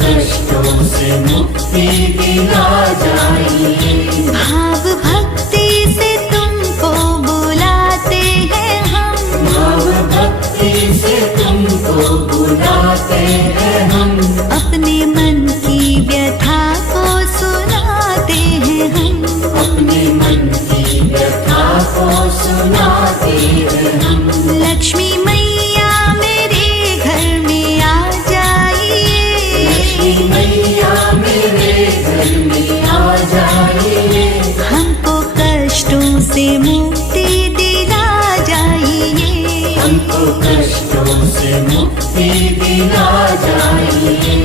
कष्टों से मुक्ति दिला जाइए। भाव भक्ति से तुमको बुलाते हैं हम, भाव भक्ति से तुमको बुलाते हैं हम, अपने मन की व्यथा को सुनाते हैं हम, अपने मन की व्यथा को सुनाते हैं हम। लक्ष्मी मैया मेरे घर में आ जाइए, लक्ष्मी मैया मेरे घर में आ जाइए। हमको कष्टों से मुक्ति दिला जाइए, हमको कष्टों से मुक्ति दिला जाइए।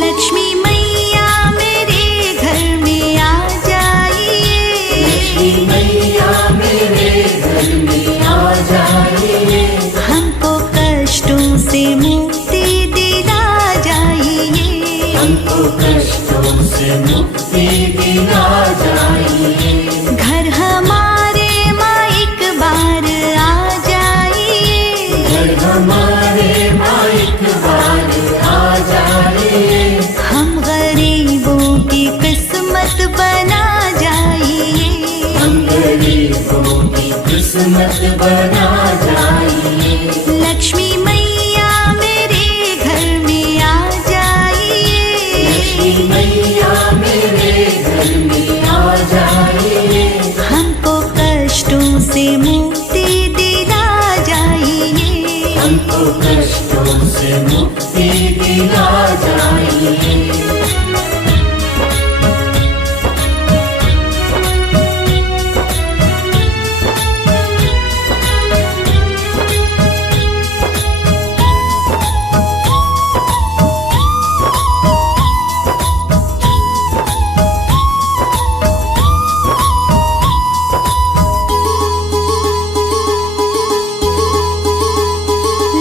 लक्ष्मी मैया मेरे घर में आ जाइए, लक्ष्मी मैया मेरे घर में आ जाइए। हमको कष्टों से मुक्ति दिला जाइए, हमको कष्टों से मुक्ति दिला जाइए। घर हमारे माँ एक बार आ जाइए, घर हमारे माँ एक बार आ जाइए। हम गरीबों की किस्मत बना जाइए, हम गरीबों की किस्मत बना जाइए। लक्ष्मी मैया मेरे घर में आ जाइए, लक्ष्मी मैया मेरे घर में आ जाइए। हमको कष्टों से मुक्ति दिला जाइए, हमको कष्टों से मुक्ति दिला जाइए।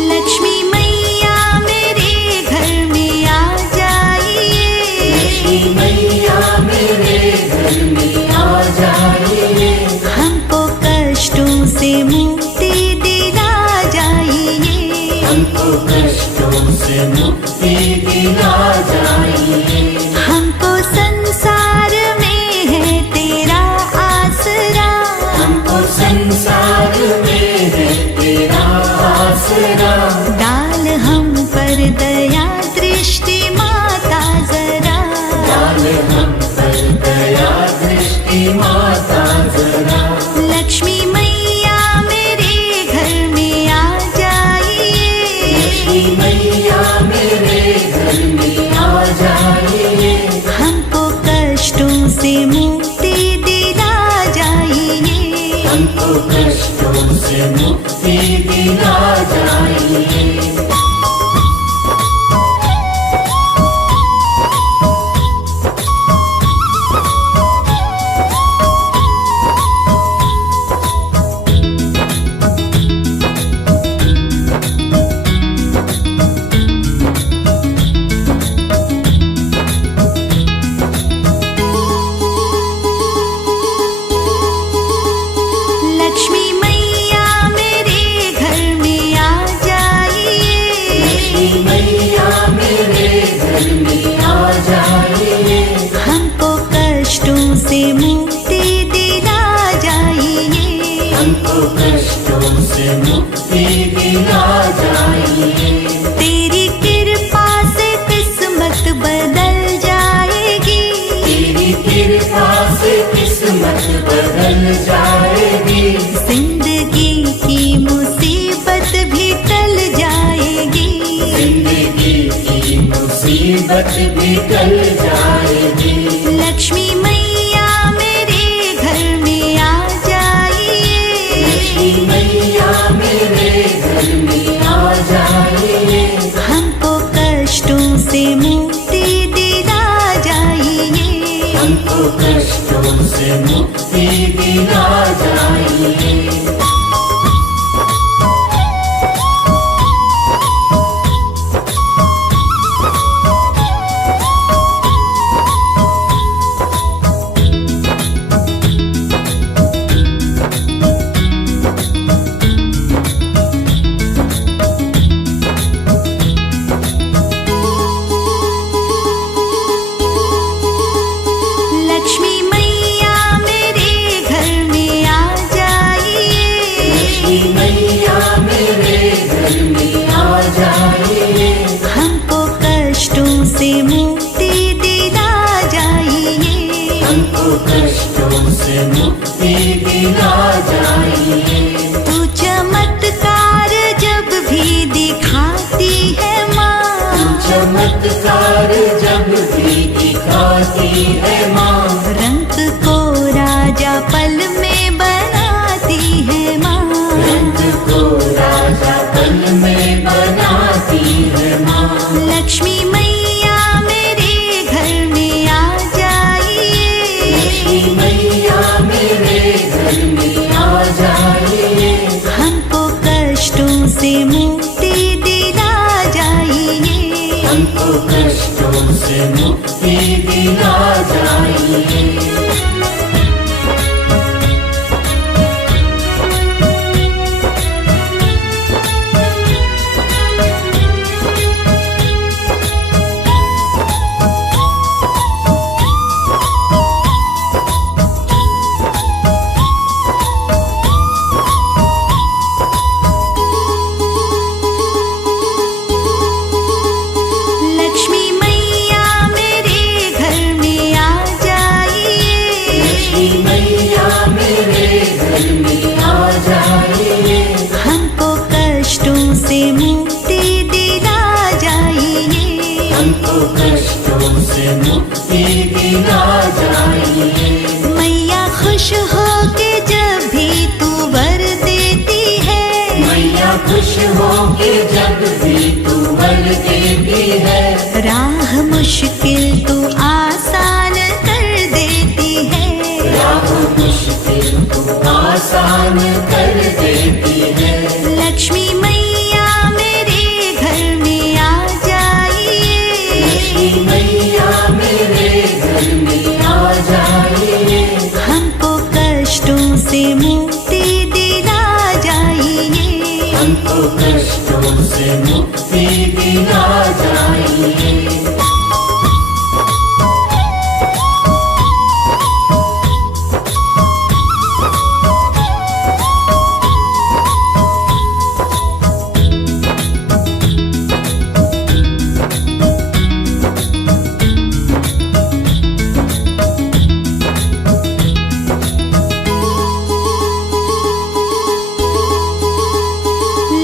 लक्ष्मी मैया मेरे घर में आ जाइए, लक्ष्मी मैया मेरे घर में आ जाइए। हमको कष्टों से मुक्ति दिला जाइए, हमको कष्टों से मुक्ति दिला जाइए। हमको संसार में है तेरा आसरा, हमको संसार में है तेरा आसरा। डाल हम पर दया दृष्टि माता जरा, डाल हम पर दया दृष्टि माता जरा। लक्ष्मी मैया मेरे घर में आ जाइए, लक्ष्मी मैया मेरे घर में आ जाइए। हमको कष्टों से मुक्ति दिला जाइए, हमको कष्टों से मुक्ति दिला जाइए। लक्ष्मी मैया मेरे घर में आ जाइए, लक्ष्मी मैया मेरे घर में आ जाइए। हमको कष्टों से मुक्ति दिला जाइए, हमको कष्टों से मुक्ति दिला जाइए। तेरी कृपा से किस्मत बदल जाएगी, तेरी कृपा से किस्मत बदल जाएगी। जिंदगी की मुसीबत भी टल जाएगी, जिंदगी की मुसीबत भी टल जाएगी। लक्ष्मी मैया मेरे घर में आ जाइए, लक्ष्मी मैया मेरे घर में आ जाइए। हमको कष्टों से मुक्ति दिला जाइए, हमको कष्ट से मुक्ति दिला जाइए। लक्ष्मी मैया मेरे घर में आ जाइए। लक्ष्मी मैया मेरे घर में आ जाइए। हमको कष्टों से मुक्ति दिला जाइए। हमको कष्टों से मुक्ति दिला जाइए। तू चमत्कार जब भी दिखाती है माँ, चमत्कार जब भी दिखाती है माँ, रंग को राजा पल में बनाती है माँ। रंग को राजा पल में बनाती है माँ। लक्ष्मी मैया मेरे घर में आ जाइए। लक्ष्मी मैया मेरे घर में आ जाइए। हमको कष्टों से मुक्ति दिला जाइए। हमको कष्टों से मुक्ति दिला जाइए। लक्ष्मी मैया मेरे घर में आ जाइए। लक्ष्मी मैया मेरे घर में आ जाइए। हमको कष्टों से मुक्ति दिला जाइए। हमको कष्टों से मुक्ति दिला जाइए। मैया खुश हो के जब भी तू वर देती है। मैया खुश हो के जब भी तू वर देती है। राह मुश्किल तू आसान कर देती है। राह मुश्किल तू आसान कर देती है। लक्ष्मी मैया मेरे घर में आ जाइए। लक्ष्मी मैया मेरे घर में आ जाइए। हमको कष्टों से मुक्ति दिला जाइए। हमको कष्टों से मुक्ति दिला जाइए।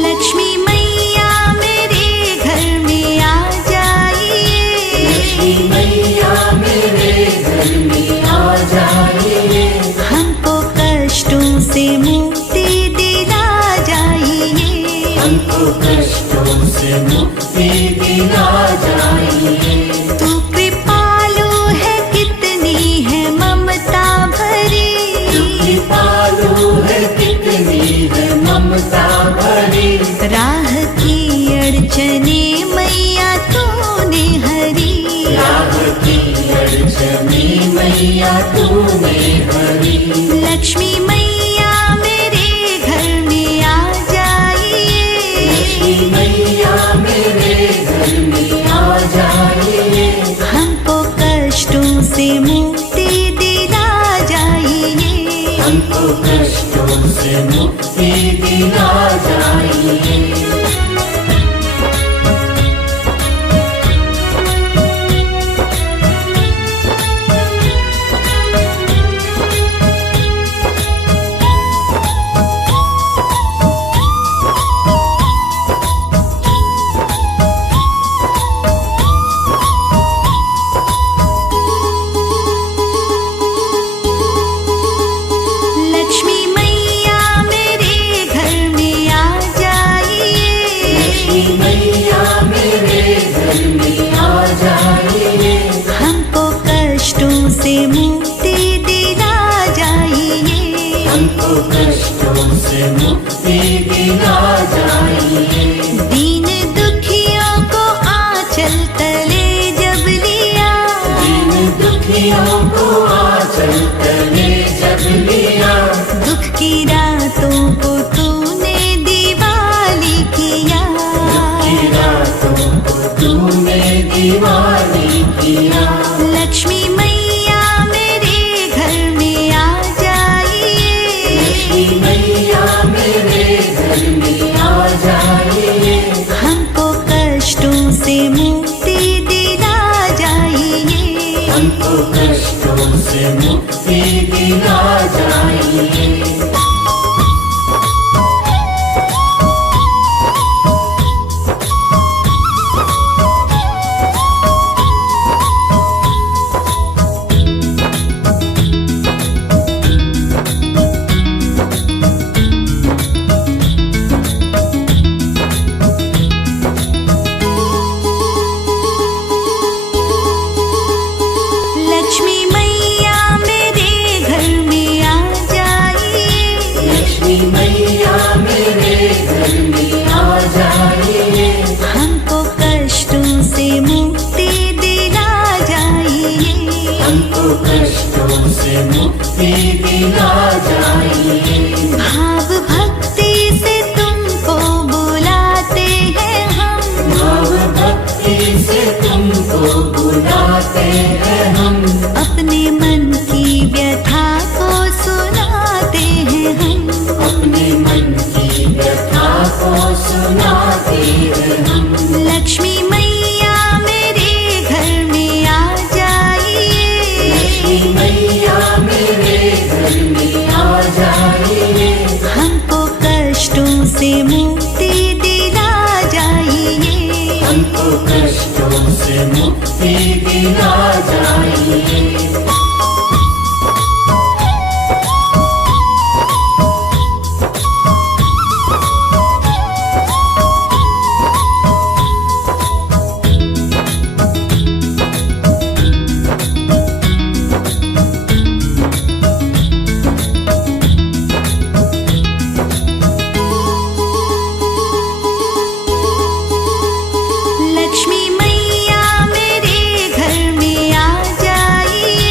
लक्ष्मी मैया मेरे घर में आ जाइए। लक्ष्मी मैया मेरे घर में आ जाइए। हमको कष्टों से मुक्ति दिला जाइए। हमको कष्टों से मुक्ति दिला जाइए। तू कृपालु है कितनी है ममता भरी। तू कृपालु है कितनी है ममता भरी। राह की अड़चने मैया तूने हरी। राह की अड़चने मैया तूने हरी। लक्ष्मी मैया मेरे घर में आ जाइए। लक्ष्मी मैया मेरे घर में आ जाइए। हमको कष्टों से मुक्ति दिला जाइए। हमको कष्टों से मुक्ति दिला जाइए। लक्ष्मी मैया मेरे घर में आ जाइए। कष्टों से मुक्ति दिला जाइए। दीन दुखियों को आंचल तले जब लिया, दीन दुखियों को आंचल तले जब लिया, दुख की रातों को तूने दिवाली किया, दुख की रातों को तूने दिवाली किया। लक्ष्मी मैया मेरे घर में आ जाइए, लक्ष्मी मैया मेरे घर में आ जाइए, हमको कष्टों से मुक्ति दिला जाइए, हमको कष्टों से मुक्ति दिला जाइए। लक्ष्मी मैया मेरे घर में आ जाइए, लक्ष्मी मैया मेरे घर में आ जाइए, हमको कष्टों से मुक्ति दिला जाइए, हमको कष्टों से मुक्ति दिला जाइए। भाव भक्ति से तुमको बुलाते हैं हम, भाव भक्ति से तुमको बुलाते हैं हम, अपने मन की व्यथा को सुनाते हैं हम, अपने मन की व्यथा को सुनाते हैं हम। लक्ष्मी मैया मेरे घर में आ जाइए, लक्ष्मी मैया मेरे घर में आ जाइए, हमको कष्टों से मुक्ति दिला जाइए, हमको कष्टों से मुक्ति दिला जाइए। लक्ष्मी मैया मेरे घर में आ जाइए,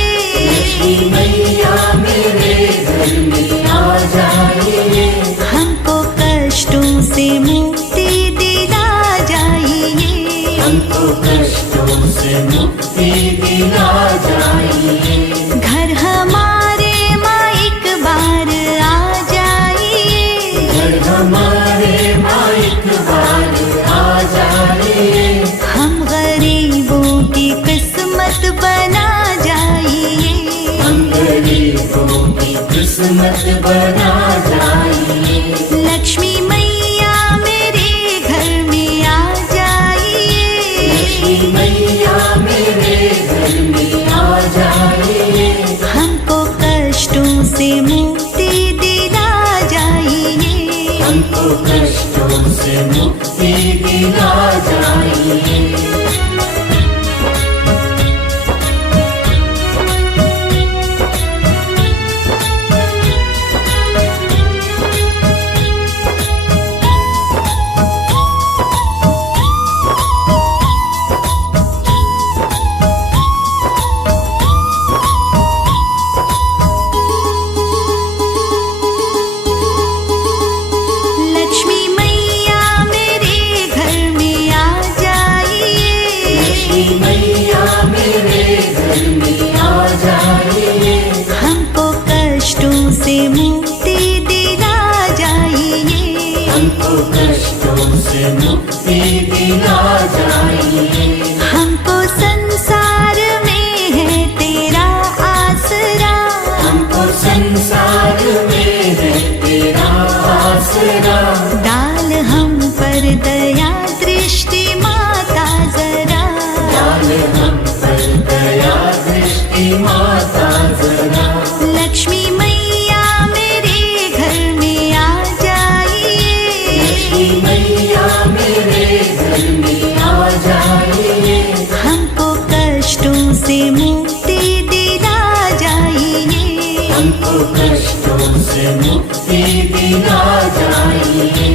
लक्ष्मी मैया मेरे घर में आ जाइए, हमको कष्टों से मुक्ति दिला जाइए, हमको कष्टों से मुक्ति दिला जाइए। घर हमारे माँ एक बार आ जाइए, घर हमारे माँ एक बार आ जाइए, हम गरीबों की किस्मत बना जाइए, हम गरीबों की किस्मत बना जाइए। लक्ष्मी मैया मेरे घर में आ जाइए, लक्ष्मी मैया मेरे घर में आ जाइए, हमको कष्टों से मुक्ति दिला जाइए, हमको कष्टों से मुक्ति दिला जाइए। लक्ष्मी मैया मेरे घर में आ जाइए, लक्ष्मी मैया मेरे घर में आ जाइए, हमको कष्टों से मुक्ति दिला जाइए, हमको कष्टों से मुक्ति दिला जाइए। हमको संसार में है तेरा आसरा, हमको संसार में है तेरा आसरा, डाल हम पर दया दृष्टि माता जरा, डाल हम पर दया दृष्टि माता जरा। लक्ष्मी मैया मेरे घर में आ जाइए, लक्ष्मी मैया मेरे घर में आ जाइए, हमको कष्टों से मुक्ति दिला जाइए, हमको कष्टों से मुक्ति दिला जाइए।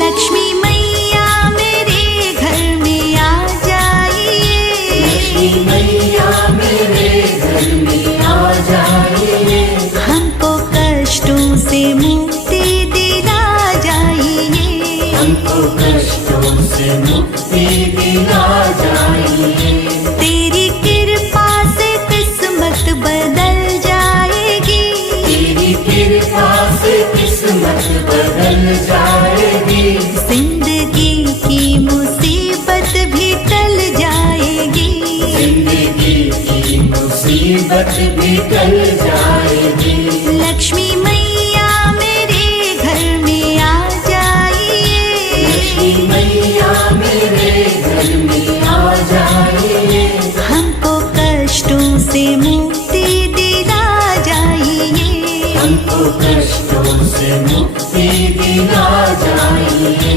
लक्ष्मी मैया मेरे घर में आ जाइए। लक्ष्मी मैया मेरे घर में आ जाइए। हमको कष्टों से मुक्ति दिला जाइए। हमको कष्टों से मुक्ति दिला जाइए। तेरी कृपा से किस्मत बदल जाएगी। तेरी कृपा से किस्मत बदल जाएगी। जिंदगी की मुसीबत भी टल जाएगी। जिंदगी की मुसीबत भी टल जाएगी। लक्ष्मी मैया मेरे घर में आ जाइए। लक्ष्मी मैया मेरे घर में आ जाइए। हमको कष्टों से मुक्ति दिला जाइए। हमको कष्टों से मुक्ति दिला जाइए।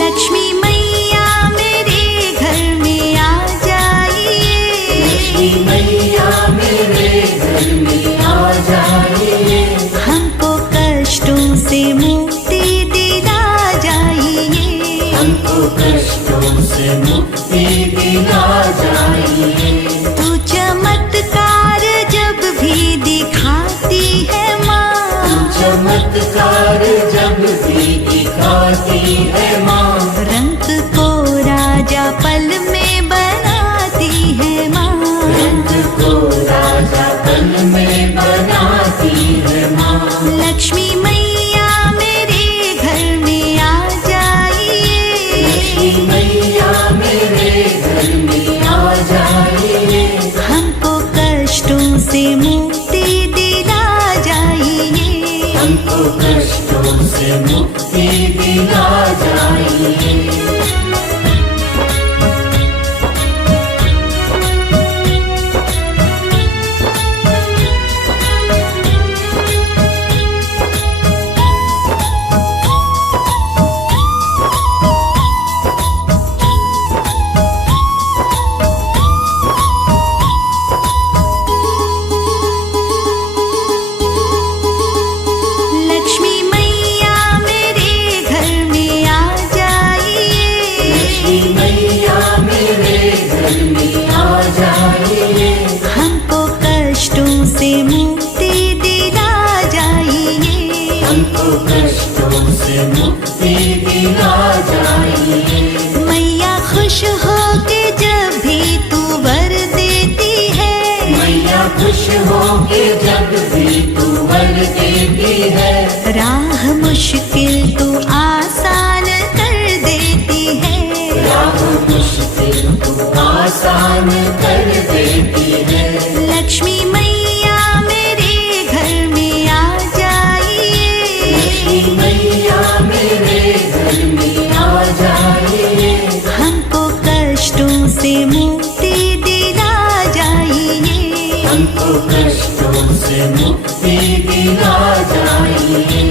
लक्ष्मी मैया मेरे घर में आ जाइए। लक्ष्मी मैया मेरे घर में आ जाइए। हमको कष्टों से मुक्ति दिला जाइए। हमको कष्टों से मुक्ति दिला जाइए। तू चमत्कार जब भी दिखाती है माँ। चमत्कार जब भी दिखाती है माँ। रंग को राजा पल में बनाती है माँ। रंग को राजा पल में बनाती है माँ। लक्ष्मी मैया मेरे घर में आ जाइए। लक्ष्मी मैया मेरे घर में आ जाइए। हमको कष्टों से मुक्ति दिला जाइए। हमको कष्टों से मुक्ति दिला जाइए। लक्ष्मी मैया मेरे घर में आ जाइए। लक्ष्मी मैया मेरे घर में आ जाइए। हमको कष्टों से मुक्ति दिला जाइए। हमको कष्टों से मुक्ति दिला जाइए। मैया खुश हो के जब भी तू वर देती है। मैया खुश हो के जब भी तू वर देती है। राह मुश्किल तू आसान कर देती है। राह मुश्किल तू आसान कर देती है। लक्ष्मी मैया मेरे घर में आ जाइए। लक्ष्मी मैया मेरे घर में आ जाइए। हमको कष्टों से मुक्ति दिला जाइए। हमको कष्टों से मुक्ति दिला जाइए।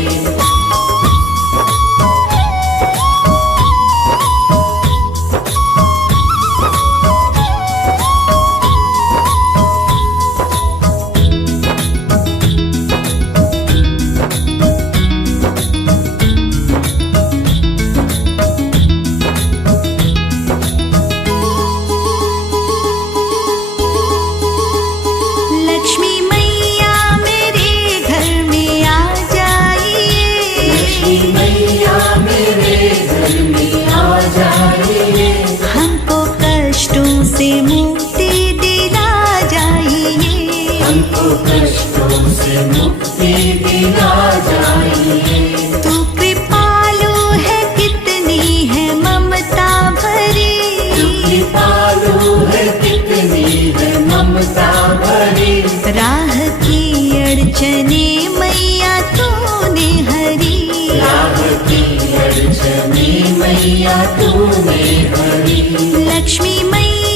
लक्ष्मी मैया मेरे घर में आ जाइए। पापों से मुक्ति दिला जाइए। तू कृपालु है, कितनी है ममता भरी। कृपालु है, कितनी है ममता भरी। राह की अड़चने मैया तूने हरी। राह की अड़चने मैया तूने हरी। लक्ष्मी मैया